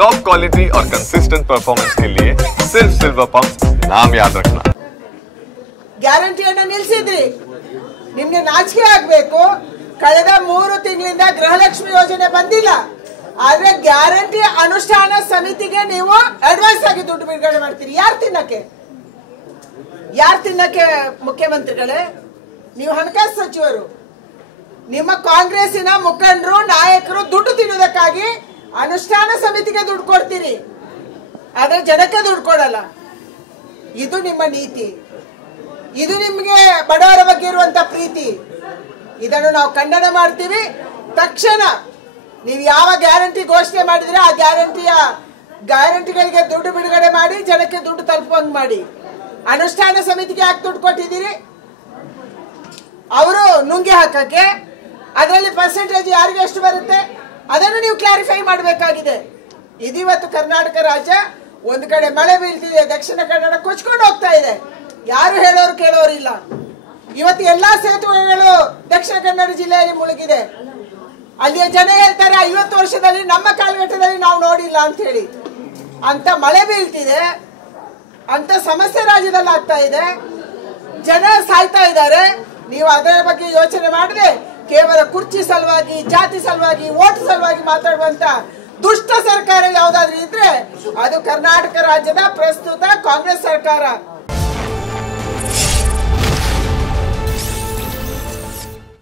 Top quality और consistent performance के लिए सिर्फ सिल्वर पंप नाम याद रखना। ಗ್ಯಾರಂಟಿಯನ್ನು ನಿಲ್ಲಿಸಿದ್ರಿ, ನಿಮ್ಗೆ ನಾಚಿಕೆ ಆಗ್ಬೇಕು. ಕಳೆದ 3 ತಿಂಗಳಿಂದ ಗೃಹಲಕ್ಷ್ಮಿ ಯೋಜನೆ ಬಂದಿಲ್ಲ, ಆದ್ರೆ ಗ್ಯಾರಂಟಿ ಅನುಷ್ಠಾನ ಸಮಿತಿಗೆ ನೀವು ಅಡ್ವಾನ್ಸ್ ಆಗಿ ದುಡ್ಡು ಬಿಡುಗಡೆ ಮಾಡ್ತೀರಿ. ಯಾರು ತಿನ್ನಕ್ಕೆ ಮುಖ್ಯಮಂತ್ರಿಗಳೇ? ನೀವು ಹಣಕಾಸು ಸಚಿವರು, ನಿಮ್ಮ ಕಾಂಗ್ರೆಸ್ಸಿನ ಮುಖಂಡರು ನಾಯಕರು ದುಡ್ಡು ತಿನ್ನುವುದಕ್ಕಾಗಿ ಅನುಷ್ಠಾನ ಸಮಿತಿಗೆ ದುಡ್ಡು ಕೊಡ್ತೀರಿ, ಆದ್ರೆ ಜನಕ್ಕೆ ದುಡ್ಡು ಕೊಡಲ್ಲ. ಇದು ನಿಮ್ಮ ನೀತಿ, ಇದು ನಿಮ್ಗೆ ಬಡವರ ಬಗ್ಗೆ ಇರುವಂತ ಪ್ರೀತಿ. ಇದನ್ನು ನಾವು ಖಂಡನೆ ಮಾಡ್ತೀವಿ. ತಕ್ಷಣ ನೀವು ಯಾವ ಗ್ಯಾರಂಟಿ ಘೋಷಣೆ ಮಾಡಿದ್ರೆ ಆ ಗ್ಯಾರಂಟಿಗಳಿಗೆ ದುಡ್ಡು ಬಿಡುಗಡೆ ಮಾಡಿ ಜನಕ್ಕೆ ದುಡ್ಡು ತಲುಪುವಂಗ್ ಮಾಡಿ. ಅನುಷ್ಠಾನ ಸಮಿತಿಗೆ ಯಾಕೆ ದುಡ್ಡು ಕೊಟ್ಟಿದ್ದೀರಿ? ಅವರು ನುಂಗಿ ಹಾಕಕ್ಕೆ, ಅದರಲ್ಲಿ ಪರ್ಸೆಂಟೇಜ್ ಯಾರಿಗೆ ಎಷ್ಟು ಬರುತ್ತೆ ಅದನ್ನು ನೀವು ಕ್ಲಾರಿಫೈ ಮಾಡಬೇಕಾಗಿದೆ. ಇದಿವತ್ತು ಕರ್ನಾಟಕ ರಾಜ್ಯ ಒಂದು ಕಡೆ ಮಳೆ ಬೀಳ್ತಿದೆ, ದಕ್ಷಿಣ ಕನ್ನಡ ಕೊಚ್ಕೊಂಡು ಹೋಗ್ತಾ ಇದೆ. ಯಾರು ಹೇಳೋರು ಕೇಳೋರಿಲ್ಲ. ಇವತ್ತು ಎಲ್ಲಾ ಸೇತುವೆಗಳು ದಕ್ಷಿಣ ಕನ್ನಡ ಜಿಲ್ಲೆಯಲ್ಲಿ ಮುಳುಗಿದೆ. ಅಲ್ಲಿಯ ಜನ ಹೇಳ್ತಾರೆ 50 ವರ್ಷದಲ್ಲಿ ನಮ್ಮ ಕಾಲಘಟ್ಟದಲ್ಲಿ ನಾವು ನೋಡಿಲ್ಲ ಅಂತ ಹೇಳಿ. ಅಂತ ಮಳೆ ಬೀಳ್ತಿದೆ, ಅಂತ ಸಮಸ್ಯೆ ರಾಜ್ಯದಲ್ಲಿ ಆಗ್ತಾ ಇದೆ, ಜನ ಸಾಯ್ತಾ ಇದ್ದಾರೆ. ನೀವು ಅದರ ಬಗ್ಗೆ ಯೋಚನೆ ಮಾಡದೆ ಕೇವಲ ಕುರ್ಚಿ ಸಲುವಾಗಿ, ಜಾತಿ ಸಲುವಾಗಿ, ಓಟ್ ಸಲುವಾಗಿ ಮಾತಾಡುವಂತ ದುಷ್ಟ ಸರ್ಕಾರ ಯಾವ್ದಾದ್ರು ಇದ್ರೆ ಅದು ಕರ್ನಾಟಕ ರಾಜ್ಯದ ಪ್ರಸ್ತುತ ಕಾಂಗ್ರೆಸ್ ಸರ್ಕಾರ.